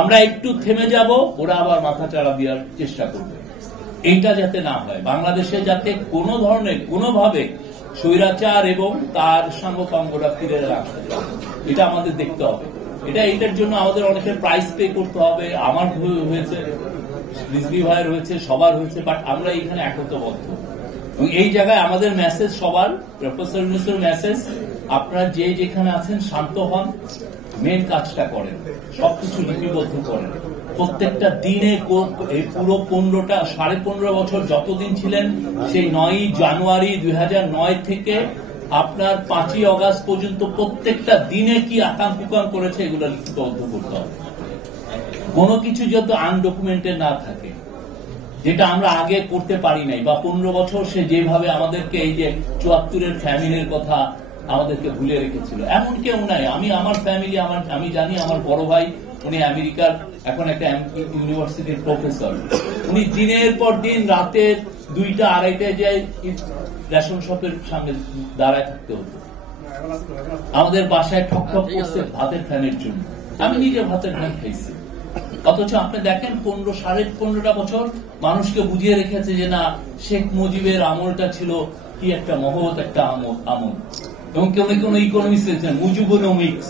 আমরা একটু থেমে যাব, ওরা আবার মাথা চাড়া দেওয়ার চেষ্টা করবে। এইটা যাতে না হয়, বাংলাদেশে যাতে কোনো ধরনের কোনোভাবে স্বৈরাচার এবং তার সাঙ্গপাঙ্গরা ফিরে রাখতে, এটা আমাদের দেখতে হবে। এটার জন্য আমাদের অনেকের প্রাইস পে করতে হবে। আমার হয়েছে, রিজভী ভাইয়ের হয়েছে, সবার হয়েছে, বাট আমরা এখানে একতাবদ্ধ। এবং এই জায়গায় আমাদের মেসেজ সবার, প্রফেসর ইউনূসের মেসেজ, আপনারা যে যেখানে আছেন শান্ত হন, মেন কাজটা করেন, সবকিছু লিপিবদ্ধ করেন। প্রত্যেকটা দিনে এই পুরো 15.5 বছর যতদিন ছিলেন, সেই 9ই জানুয়ারি 2009 থেকে আপনার 5ই অগাস্ট পর্যন্ত প্রত্যেকটা দিনে কি আকাঙ্কুকাম করেছে এগুলো লিপিবদ্ধ করতে হবে। কোনো কিছু যত আনডকুমেন্টেড না থাকে, যেটা আমরা আগে করতে পারি নাই, বা 15 বছর সে যেভাবে আমাদেরকে এই যে 74-এর ফ্যামিলির কথা আমাদেরকে ভুলে রেখেছিল, এমন কেউ নাই। আমার ফ্যামিলি, আমি জানি আমার বড় ভাই, উনি আমেরিকার এখন একটা ইউনিভার্সিটির প্রফেসর, উনি দিনের পর দিন রাতে 2টা 2:30টায় যায় রেশন শপের সামনে দাঁড়ায় থাকতে হতো। আমাদের বাসায় ঠক ঠক করছে ভাতের ফ্যানের জন্য, আমি নিজে ভাতের ফ্যান খাইছি। অথচ আপনি দেখেন 15.5 বছর মানুষকে বুঝিয়ে রেখেছে যে না, শেখ মুজিবের আমলটা ছিল কি একটা মহৎ একটা আমল। এবং কেউ ইকোনমিক্স মুজিবোনমিক্স